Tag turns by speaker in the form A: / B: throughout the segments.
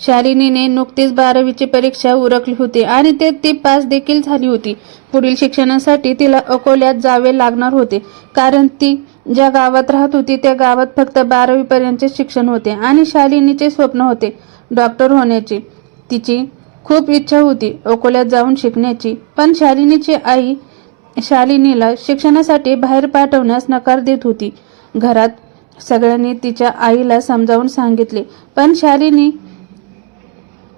A: शालिनीने नुकतीच बारावीची परीक्षा उरकली होती आणि ते ती पास देखील झाली होती. पुढील शिक्षणासाठी तिला अकोल्यात जावे लागणार होते. कारण ती ज्या गावात राहत होती त्या गावात फक्त बारावीपर्यंतचे शिक्षण होते आणि शालिनीचे स्वप्न होते डॉक्टर होण्याचे. तिची खूप इच्छा होती अकोल्यात जाऊन शिकण्याची पण शालिनीची आई शालिनीला शिक्षणासाठी बाहेर पाठवण्यास नकार देत होती. घरात सगळ्यांनी तिच्या आईला समजावून सांगितले पण शालिनी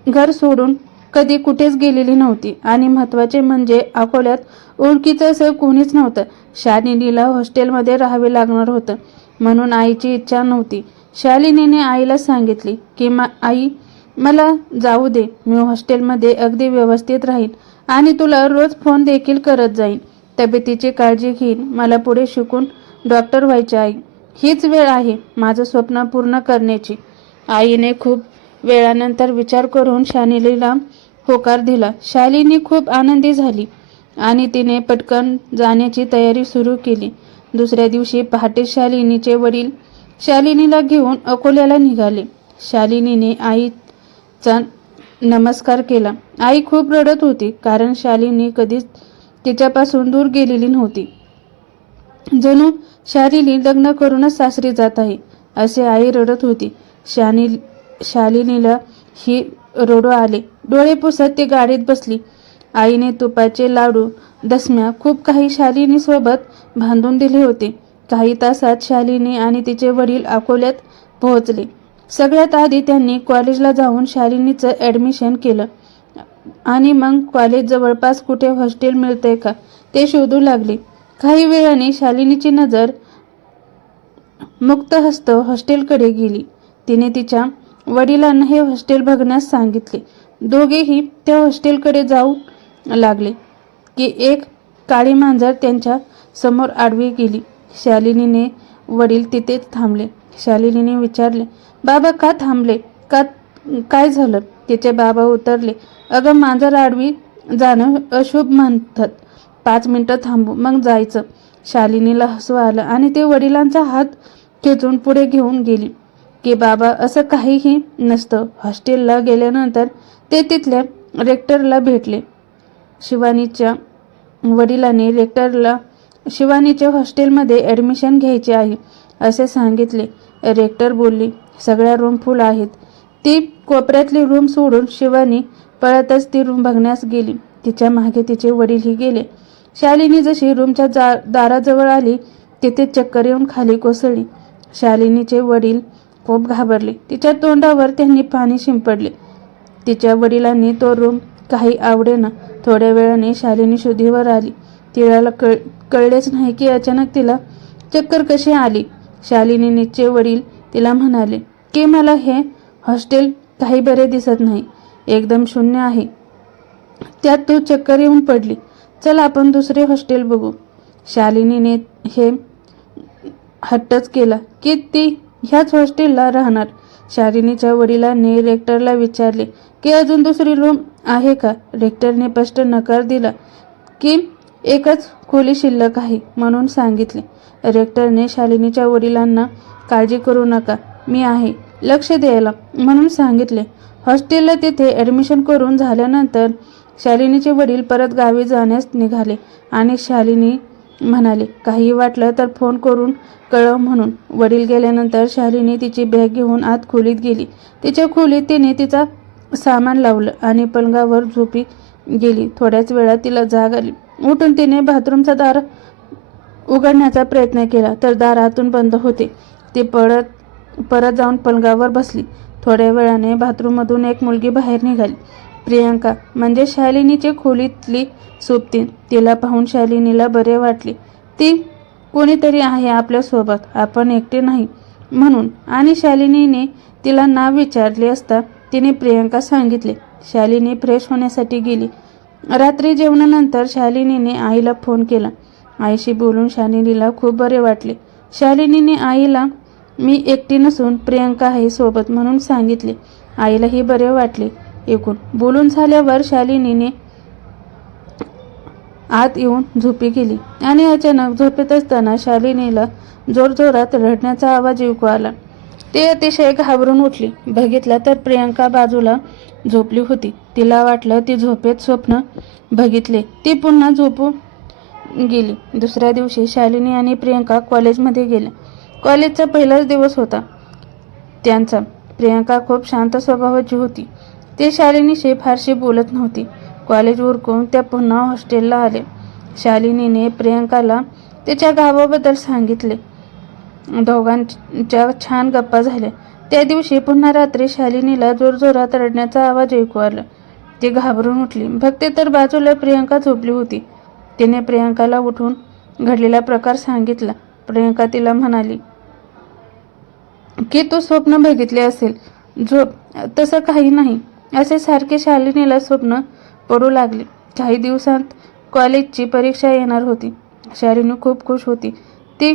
A: घर सोडून कधी कुठेच गेलेली नव्हती. आणि महत्त्वाचे म्हणजे अकोल्यात ओळखीचं असं कोणीच नव्हतं. शालिनीला हॉस्टेलमध्ये राहावे लागणार होतं. म्हणून आईची इच्छा नव्हती. शालिनीने आईला सांगितली की मा आई मला जाऊ दे. मी हॉस्टेलमध्ये अगदी व्यवस्थित राहीन आणि तुला रोज फोन देखील करत जाईन. तब्येतीची काळजी घेईन. मला पुढे शिकून डॉक्टर व्हायचे आई हीच वेळ आहे माझं स्वप्न पूर्ण करण्याची. आईने खूप वेळानंतर विचार करून शालिनीला होकार दिला. शालिनी खूप आनंदी झाली आणि तिने पटकन जाण्याची तयारी सुरू केली. दुसऱ्या दिवशी पहाटे शालिनीचे वडील शालिनीला घेऊन अकोल्याला निघाले. शालिनीने आईचा नमस्कार केला. आई खूप रडत होती कारण शालिनी कधीच तिच्यापासून दूर गेलेली नव्हती. जणू शालिनी लग्न करूनच सासरी जात आहे असे आई रडत होती. शानी शालिनीला ही रडू आले. डोळे पुसत ती गाडीत बसली. आईने तुपाचे लाडू दसम्या खूप काही शालिनी सोबत बांधून दिले होते. काही तासात शालिनी आणि तिचे वडील अकोल्यात पोहोचले. सगळ्यात आधी त्यांनी कॉलेजला जाऊन शालिनीचं ॲडमिशन केलं. आणि मग कॉलेज जवळपास कुठे हॉस्टेल मिळतंय का ते शोधू लागले. काही वेळाने शालिनीची नजर मुक्तहस्त हॉस्टेलकडे गेली. तिने तिच्या वडिलांना हे हॉस्टेल बघण्यास सांगितले. दोघेही त्या हॉस्टेलकडे जाऊ लागले की एक काळी मांजर त्यांच्यासमोर आडवी गेली. शालिनीने वडील तिथेच थांबले. शालिनीने विचारले बाबा का थांबले? का काय झालं? तिचे बाबा उतरले अगं मांजर आडवी जाणं अशुभ म्हणतात. पाच मिनटं थांबू मग जायचं. शालिनीला हसू आलं आणि ते वडिलांचा हात खेचून पुढे घेऊन गेली. की बाबा असं काहीही नसतं. हॉस्टेलला गेल्यानंतर ते तिथल्या रेक्टरला भेटले. शिवानीच्या वडिलांनी रेक्टरला शिवानीच्या हॉस्टेलमध्ये ॲडमिशन घ्यायचे आहे असे सांगितले. रेक्टर बोलली सगळ्या रूम फुल आहेत. ती कोपऱ्यातली रूम सोडून शिवानी पळतच ती रूम बघण्यास गेली. तिच्यामागे तिचे वडीलही गेले. शालिनी जशी रूमच्या जा दाराजवळ आली तिथे चक्कर येऊन खाली कोसळली. शालिनीचे वडील खूप घाबरली. तिच्या तोंडावर त्यांनी पाणी शिंपडले. तिच्या वडिलांनी तो रूम काही आवडेना थोड्या वेळाने शालिनी शुद्धीवर आली. तिला कळ कळलेच नाही की अचानक तिला चक्कर कशी आली. शालिनीचे वडील तिला म्हणाले की मला हे हॉस्टेल काही बरे दिसत नाही. एकदम शून्य आहे. त्यात तू चक्कर येऊन पडली. चल आपण दुसरे हॉस्टेल बघू. शालिनीने हे हट्टच केला. की ती ह्याच हॉस्टेलला राहणार. शालिनीच्या वडिलांनी रेक्टरला विचारले की अजून दुसरी रूम आहे का? रेक्टरने स्पष्ट नकार दिला की एकच खोली शिल्लक आहे म्हणून सांगितले. रेक्टरने शालिनीच्या वडिलांना काळजी करू नका मी आहे लक्ष द्यायला म्हणून सांगितले. हॉस्टेलला तिथे ॲडमिशन करून झाल्यानंतर शालिनीचे वडील परत गावी जाण्यास निघाले आणि शालिनी म्हणाले काही वाटलं तर फोन करून कळव म्हणून. वडील गेल्यानंतर शालिनी तिची बॅग घेऊन आत खोलीत गेली. तिच्या खोलीत तिने तिचा सामान लावलं आणि पलंगावर झोपी गेली. थोड्याच वेळात तिला जाग आली. उठून तिने बाथरूमचा दार उघडण्याचा प्रयत्न केला तर दार आतून बंद होते. ती परत परत जाऊन पलंगावर बसली. थोड्या वेळाने बाथरूममधून एक मुलगी बाहेर निघाली. प्रियांका म्हणजे शालिनीची खोलीतली सोबतीन तिला पाहून शालिनीला बरे वाटले. ती कोणीतरी आहे आपल्यासोबत आपण एकटे नाही म्हणून. आणि शालिनीने तिला नाव विचारले असता तिने प्रियंका सांगितले. शालिनी फ्रेश होण्यासाठी गेली. रात्री जेवणानंतर शालिनीने आईला फोन केला. आईशी बोलून शालिनीला खूप बरे वाटले. शालिनीने आईला मी एकटी नसून प्रियंका आहे सोबत म्हणून सांगितले. आईलाही बरे वाटले एकूण. बोलून झाल्यावर शालिनीने आत येऊन झोपी गेली. आणि अचानक झोपेत असताना शालिनीला जोरजोरात रडण्याचा आवाज ऐकू आला. ते अतिशय घाबरून उठली. बघितलं तर प्रियंका बाजूला झोपली होती. तिला वाटलं ती झोपेत स्वप्न बघितले. ती पुन्हा झोपू गेली. दुसऱ्या दिवशी शालिनी आणि प्रियंका कॉलेजमध्ये गेल्या. कॉलेजचा पहिलाच दिवस होता त्यांचा. प्रियंका खूप शांत स्वभावाची होती. ती शालिनीशी फारशी बोलत नव्हती. कॉलेज उरकून त्या पुन्हा हॉस्टेलला आले. शालिनीने प्रियंकाला तिच्या गावाबद्दल सांगितले. दोघांच्या छान गप्पा झाल्या. त्या दिवशी पुन्हा रात्री शालिनीला जोरजोरात रडण्याचा आवाज ऐकू आला. ती घाबरून उठली. भक्ती तर बाजूला प्रियंका झोपली होती. तिने प्रियंकाला उठून घडलेला प्रकार सांगितला. प्रियंका तिला म्हणाली की तू स्वप्न बघितले असेल. झोप तसं काही नाही. असे सारखे शालिनीला स्वप्न पडू लागले. काही दिवसांत कॉलेजची परीक्षा येणार होती. शालिनी खूप खुश होती. ती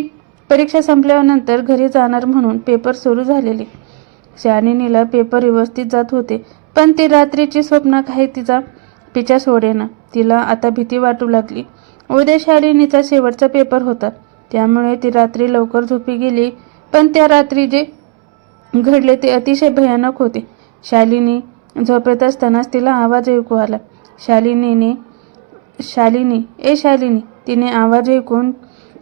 A: परीक्षा संपल्यानंतर घरी जाणार म्हणून पेपर सुरू झालेले. शालिनीला पेपर व्यवस्थित जात होते पण ती रात्रीची स्वप्न काही तिचा पिछा सोडेना. तिला आता भीती वाटू लागली. उद्या शालिनीचा शेवटचा पेपर होता. त्यामुळे ती रात्री लवकर झोपी गेली पण त्या रात्री जे घडले ते अतिशय भयानक होते. शालिनी झोपेत असतानाच तिला आवाज ऐकू आला. शालिनीने शालिनी ए शालिनी तिने आवाज ऐकून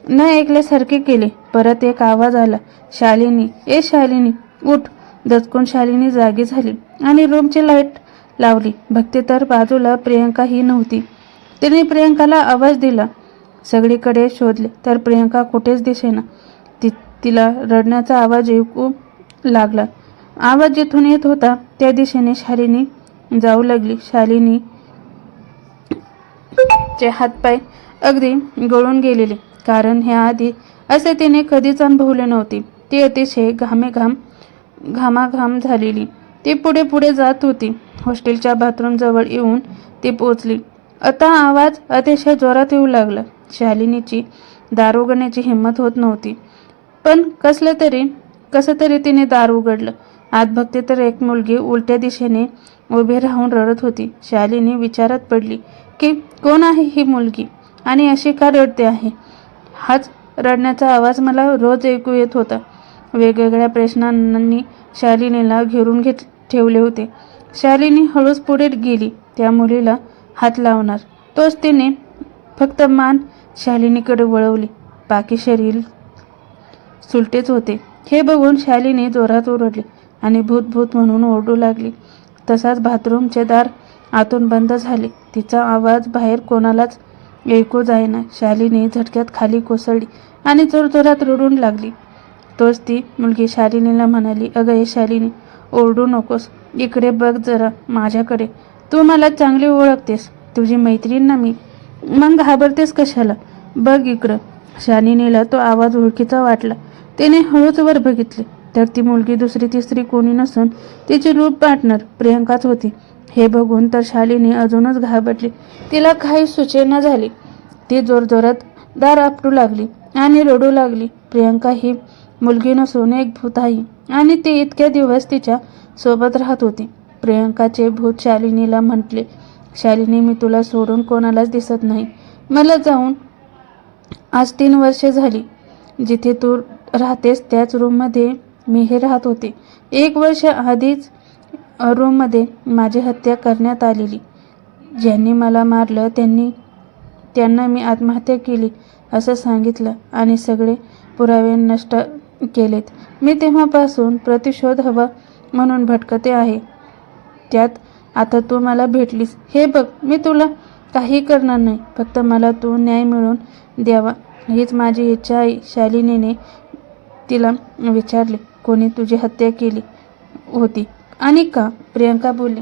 A: न ऐकल्यासारखे केले. परत एक आवाज आला. शालिनी ए शालिनी उठ. दचकून शालिनी जागी झाली आणि रूमची लाइट लावली. भक्ती तर बाजूला प्रियंका ही नव्हती. तिने प्रियंकाला आवाज दिला. सगळीकडे शोधले तर प्रियंका कुठेच दिसेना. ती तिला रडण्याचा आवाज ऐकू लागला. आवाज जिथून येत होता त्या दिशेने शालिनी जाऊ लागली. शालिनी चे हातपाय अगदी गळून गेलेले. कारण ह्या आधी असे तिने कधीच अनुभवले नव्हते. ती अतिशय घामेघाम घामाघाम झालेली. ती पुढे पुढे जात होती. हॉस्टेलच्या बाथरूमजवळ येऊन ती पोचली आता आवाज अतिशय जोरात येऊ लागला. शालिनीची दार उघडण्याची हिंमत होत नव्हती. पण कसलं तरी कसं तरी तिने दार उघडलं. आत बघते तर एक मुलगी उलट्या दिशेने उभी राहून रडत होती. शालिनी विचारात पडली. की कोण आहे ही मुलगी? आणि अशी का रडते आहे? हाच रडण्याचा आवाज मला रोज ऐकू येत होता. वेगवेगळ्या प्रश्नांनी शालिनीला घेरून घेत ठेवले होते. शालिनी हळूच पुढे गेली. त्या मुलीला हात लावणार. तोच तिने फक्त मान शालिनीकडे वळवली. बाकी शरीर सुलटेच होते. हे बघून शालिनी जोरात ओरडली आणि भूतभूत म्हणून ओरडू लागली. तसाच बाथरूमचे दार आतून बंद झाली. तिचा आवाज बाहेर कोणालाच ऐकू जायना शालिनी झटक्यात खाली कोसळली आणि जोरजोरात रडून लागली. तोच ती मुलगी शालिनीला म्हणाली अगं हे शालिनी ओरडू नकोस. इकडे बघ जरा माझ्याकडे. तू मला चांगली ओळखतेस. तुझी मैत्रीण ना मी. मग घाबरतेस कशाला? बघ इकडं. शालिनीला तो आवाज ओळखीचा वाटला. तिने हळूच वर बघितले. तर ती मुलगी दुसरी तिसरी कोणी नसून तिचे रूप पार्टनर प्रियंकाच होती. हे बघून तर शालिनी अजूनच घाबरली. तिला काही सुचेना झाली. ती जोरजोरात दार आपटू लागली आणि रडू लागली. प्रियंका ही मुलगी नसून एक भूत आहे आणि ती इतक्या दिवस तिच्या सोबत राहत होती. प्रियंकाचे भूत शालिनीला म्हटले शालिनी मी तुला सोडून कोणालाच दिसत नाही. मला जाऊन आज तीन वर्षे झाली. जिथे तू राहतेस त्याच रूममध्ये मी हे राहत होते. एक वर्ष आधीच रूममध्ये माझी हत्या करण्यात आलेली. ज्यांनी मला मारलं त्यांनी त्यांना मी आत्महत्या केली असं सांगितलं आणि सगळे पुरावे नष्ट केलेत. मी तेव्हापासून प्रतिशोध हवा म्हणून भटकते आहे. त्यात आता तू मला भेटलीस. हे बघ मी तुला काही करणार नाही. फक्त मला तू न्याय मिळवून द्यावा. हीच माझी इच्छा आहे. शालिनीने तिला विचारले कोणी तुझी हत्या केली होती? आणि का? प्रियंका बोलली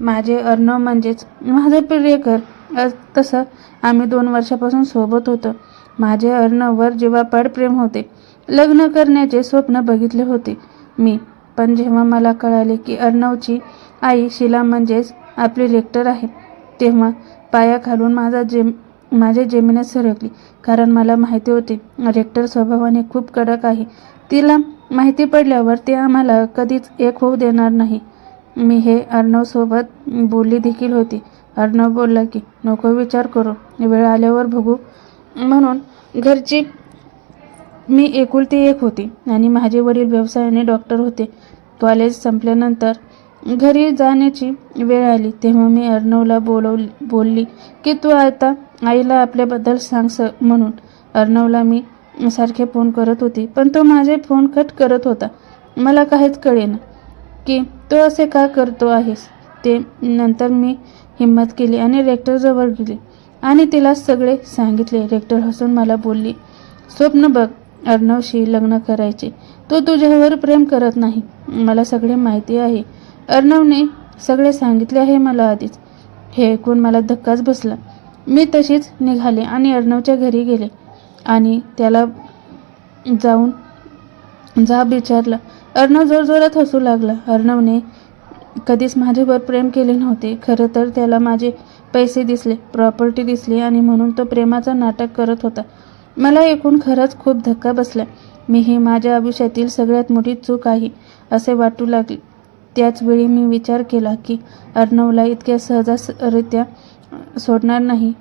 A: माझे अर्णव म्हणजेच माझं प्रियकर. तसं आम्ही दोन वर्षापासून सोबत होतो. माझे अर्णववर जीवापाड प्रेम होते लग्न करण्याचे स्वप्न बघितले होते मी. पण जेव्हा मला कळाले की अर्णवची आई शिला म्हणजेच आपली लेक्टर आहे तेव्हा पाया घालून माझा जेम माझ्या जमिनीत सरकली. कारण मला माहिती होते रेक्टर स्वभावाने खूप कडक आहे. तिला माहिती पडल्यावर ते आम्हाला कधीच एक होऊ देणार नाही. मी हे अर्णवसोबत बोलली देखील होती. अर्णव बोलला की नको विचार करू. वेळ आल्यावर बघू. म्हणून घरची मी एकुलती एक होती आणि माझे वडील व्यवसायाने डॉक्टर होते. कॉलेज संपल्यानंतर घरी जाण्याची वेळ आली. तेव्हा मी अर्णवला बोलवली बोलली की तू आता आईला आपल्याबद्दल सांग स म्हणून. अर्णवला मी सारखे फोन करत होती पण तो माझे फोन कट करत होता. मला काहीच कळेना की तो असे का करतो आहेस? ते नंतर मी हिंमत केली आणि रेक्टरजवळ गेली. आणि तिला सगळे सांगितले. रेक्टर हसून मला बोलली स्वप्न बघ अर्णवशी लग्न करायचे. तो तुझ्यावर प्रेम करत नाही. मला सगळे माहिती आहे. अर्णवने सगळे सांगितले आहे मला आधीच. हे ऐकून मला धक्काच बसला. मी तशीच निघाले आणि अर्णवच्या घरी गेले आणि त्याला जाऊन जाब विचारला अर्णव जोरजोरात हसू लागला. अर्णवने कधीच माझ्यावर प्रेम केले नव्हते. खरं तर त्याला माझे पैसे दिसले प्रॉपर्टी दिसली आणि म्हणून तो प्रेमाचं नाटक करत होता. मला ऐकून खरंच खूप धक्का बसला. मी ही माझ्या आयुष्यातील सगळ्यात मोठी चूक आहे असे वाटू लागले. त्याचवेळी मी विचार केला की अर्णवला इतक्या सहजासरित्या सोडणार नाही.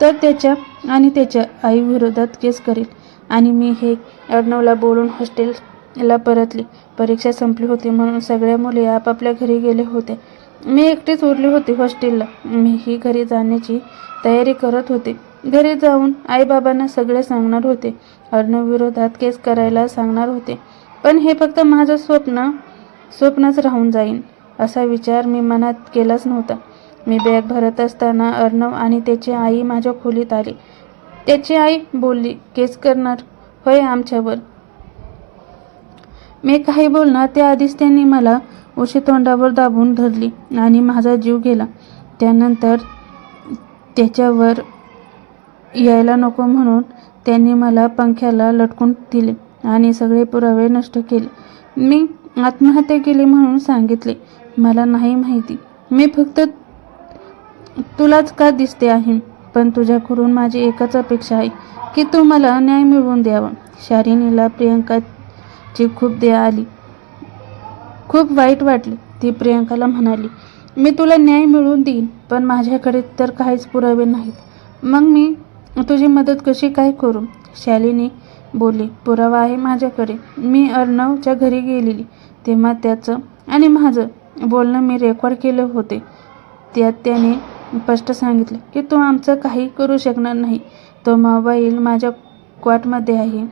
A: तर त्याच्या आणि त्याच्या आईविरोधात केस करेल. आणि मी हे अर्णवला बोलून हॉस्टेलला परतले. परीक्षा संपली होती म्हणून सगळ्या मुली आपापल्या घरी गेले होते. मी एकटीच उरली होती हॉस्टेलला. मीही घरी जाण्याची तयारी करत होते. घरी जाऊन आईबाबांना सगळे सांगणार होते. अर्णवविरोधात केस करायला सांगणार होते. पण हे फक्त माझं स्वप्न स्वप्नच राहून जाईन असा विचार मी मनात केलाच नव्हता. मी बॅग भरत असताना अर्णव आणि त्याची आई माझ्या खोलीत आली. त्याची आई बोलली केस करणार? होय आमच्यावर. मी काही बोलणार त्याआधीच त्यांनी मला उशी तोंडावर दाबून धरली आणि माझा जीव गेला. त्यानंतर त्याच्यावर यायला नको म्हणून त्यांनी मला पंख्याला लटकून दिले आणि सगळे पुरावे नष्ट केले. मी आत्महत्या केली म्हणून सांगितले. मला नाही माहिती. मी फक्त तुलाच का दिसते आहे? पण तुझ्याकडून माझी एकच अपेक्षा आहे की तू मला न्याय मिळवून द्यावा. शालिनीला प्रियंकाची खूप दया आली. खूप वाईट वाटले. ती प्रियंकाला म्हणाली मी तुला न्याय मिळवून देईन पण माझ्याकडे तर काहीच पुरावे नाहीत. मग मी तुझी मदत कशी काय करू? शालिनी बोलली पुरावा आहे माझ्याकडे. मी अर्णवच्या घरी गेलेली. तेव्हा त्याचं आणि माझं बोलणं मी रेकॉर्ड केले होते. त्यात त्याने स्पष्ट सांगितले की तो आमचं काही करू शकणार नाही. तो मोबाईल माझ्या क्वाटमध्ये आहे.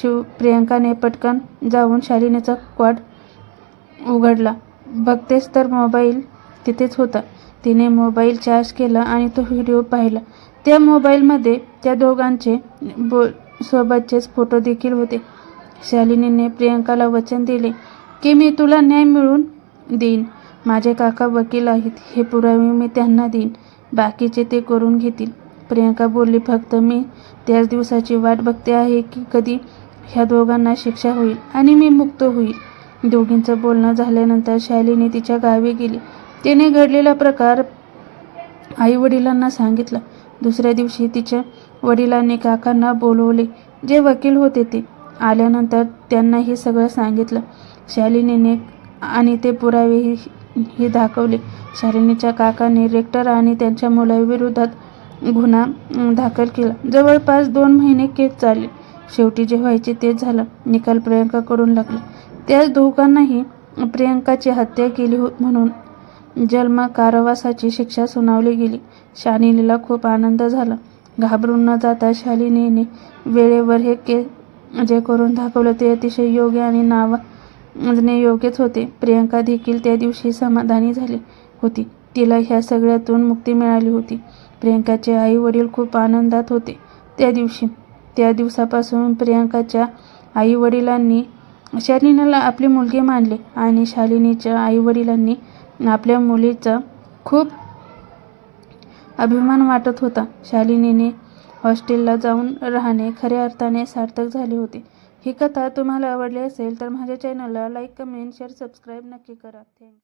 A: शिव प्रियंकाने पटकन जाऊन शालिनीचा क्वाट उघडला. बघतेच तर मोबाईल तिथेच होता. तिने मोबाईल चार्ज केला आणि तो व्हिडिओ पाहिला. त्या मोबाईलमध्ये त्या दोघांचे बोल सोबतचेच फोटो देखील होते. शालिनीने प्रियंकाला वचन दिले की मी तुला न्याय मिळवून देईन. माझे काका वकील आहेत. हे पुरावे मी त्यांना देईन. बाकीचे ते करून घेतील. प्रियंका बोलली फक्त मी त्याच दिवसाची वाट बघते आहे की कधी ह्या दोघांना शिक्षा होईल आणि मी मुक्त होईल. दोघींचं बोलणं झाल्यानंतर शालिनी तिच्या गावी गेली. तिने घडलेला प्रकार आई वडिलांना सांगितला. दुसऱ्या दिवशी तिच्या वडिलांनी काकांना बोलवले. जे वकील होते ते. आल्यानंतर त्यांना हे सगळं सांगितलं. शालिनीने आणि ते पुरावेही ही दाखवले. शालिनीच्या काकाने रेक्टर आणि त्यांच्या मुलाविरोधात गुन्हा दाखल केला. जवळपास दोन महिने केस चालले. शेवटी जे व्हायचे तेच झालं. निकाल प्रियंकाकडून लागला. त्याच दोघांनाही प्रियंकाची हत्या केली हो म्हणून जन्म कारावासाची शिक्षा सुनावली गेली. शालिनीला खूप आनंद झाला. घाबरून न जाता शालिनीने वेळेवर हे के जे करून दाखवलं ते अतिशय योग्य आणि नावाजणे म्हणजे योग्यच होते. प्रियंका देखील त्या दिवशी समाधानी झाली होती. तिला ह्या सगळ्यातून मुक्ती मिळाली होती. प्रियंकाचे आई वडील खूप आनंदात होते. त्या दिवशी त्या दिवसापासून प्रियंकाच्या आई वडिलांनी शालिनीला आपली मुलगी मानले आणि शालिनीच्या आई वडिलांनी आपल्या मुलीचं खूप अभिमान वाटत होता. शालिनीने हॉस्टेलला जाऊन राहणे खऱ्या अर्थाने सार्थक झाले होते. ही कथा तुम्हाला आवडली असेल तर माझ्या चॅनलला लाईक कमेंट शेअर सबस्क्राईब नक्की करा. थँक्स